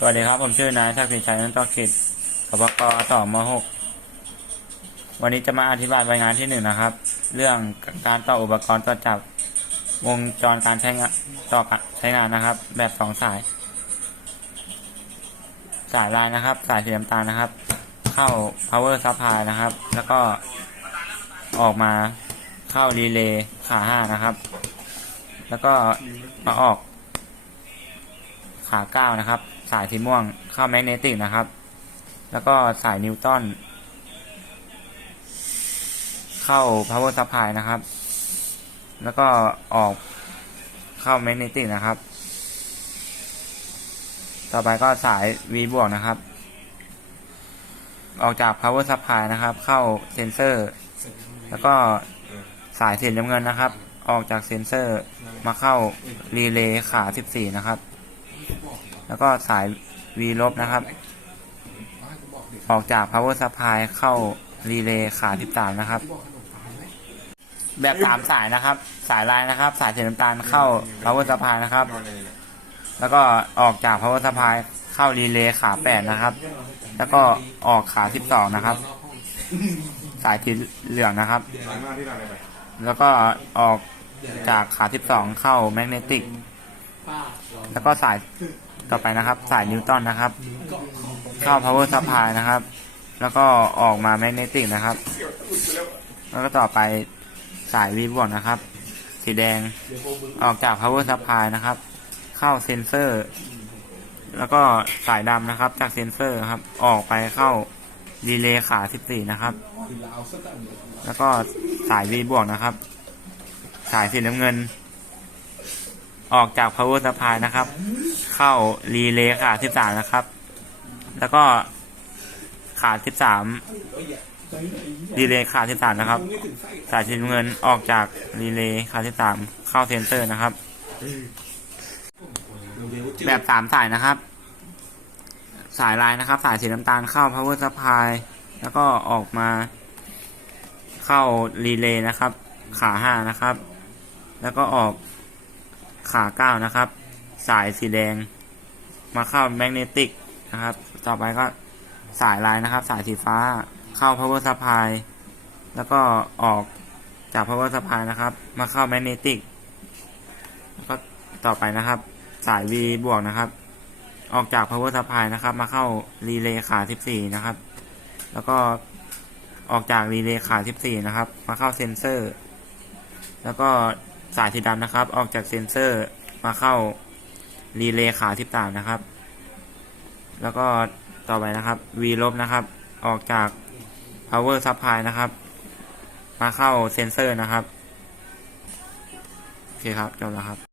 สวัสดีครับ ผมชื่อนายทักษิณชัยนันตกิจสปกสองมหกวันนี้จะมาอธิบายรายงานที่หนึ่งนะครับ เรื่องการต่ออุปกรณ์ตรวจจับวงจรการใช้งานต่อการใช้งานนะครับ แบบสองสาย สายลายนะครับ สายสีน้ำตาลนะครับ เข้า power supply นะครับ แล้วก็ออกมาเข้ารีเลย์ขาห้านะครับ แล้วก็มาออก ขาเก้านะครับ สายสีม่วงเข้าแมกเนติกนะครับ แล้วก็สายนิวตันเข้า power supply นะครับ แล้วก็ออกเข้าแมกเนติกนะครับ ต่อไปก็สาย V บวกนะครับ ออกจาก power supply นะครับ เข้าเซนเซอร์ แล้วก็สายสีน้ำเงินนะครับ ออกจากเซนเซอร์มาเข้ารีเลย์ขา 14 นะครับ แล้วก็สาย V ลบนะครับ ออกจาก power supply เข้ารีเลย์ขา13 นะครับ แบบสามสายนะครับ สายลายนะครับ สายสีน้ำตาลเข้า power supply นะครับ แล้วก็ออกจาก power supply เข้ารีเลย์ขา8นะครับ แล้วก็ออกขา12 นะครับ สายสีเหลืองนะครับ แล้วก็ออกจากขา 12 เข้าแมกเนติก แล้วก็สาย ต่อไปนะครับ สายนิวตันนะครับ เข้า power supply นะครับ แล้วก็ออกมาแมกเนติกนะครับ แล้วก็ต่อไปสาย V บวกนะครับ สีแดงออกจาก power supply นะครับ เข้าเซนเซอร์ แล้วก็สายดำนะครับ จากเซนเซอร์ครับ ออกไปเข้ารีเลย์ขา14นะครับ แล้วก็สาย V บวกนะครับ สายสีน้ำเงิน ออกจาก power supply นะครับ เข้ารีเลย์ขา13นะครับ แล้วก็ขา13รีเลย์ขา13นะครับ สายสีเงินออกจากรีเลย์ขา13เข้าเซนเซอร์นะครับ แบบสามสายนะครับ สายลายนะครับ สายสีน้ำตาลเข้า power supply แล้วก็ออกมาเข้ารีเลย์นะครับ ขาห้านะครับ แล้วก็ออกขาเก้านะครับ สายสีแดง มาเข้าแมกเนติกนะครับ ต่อไปก็สายลายนะครับ สายสีฟ้าเข้า power supply แล้วก็ออกจาก power supply นะครับ มาเข้าแมกเนติกแล้วก็ต่อไปนะครับ สาย V บวกนะครับ ออกจาก power supply นะครับ มาเข้ารีเลย์ขา 14 นะครับ แล้วก็ออกจากรีเลย์ขา 14 นะครับ มาเข้าเซนเซอร์ แล้วก็สายสีดำนะครับ ออกจากเซนเซอร์มาเข้า รีเลย์ขา13นะครับ แล้วก็ต่อไปนะครับ V ลบนะครับ ออกจาก power supply นะครับ มาเข้าเซนเซอร์นะครับ โอเคครับ จบแล้วครับ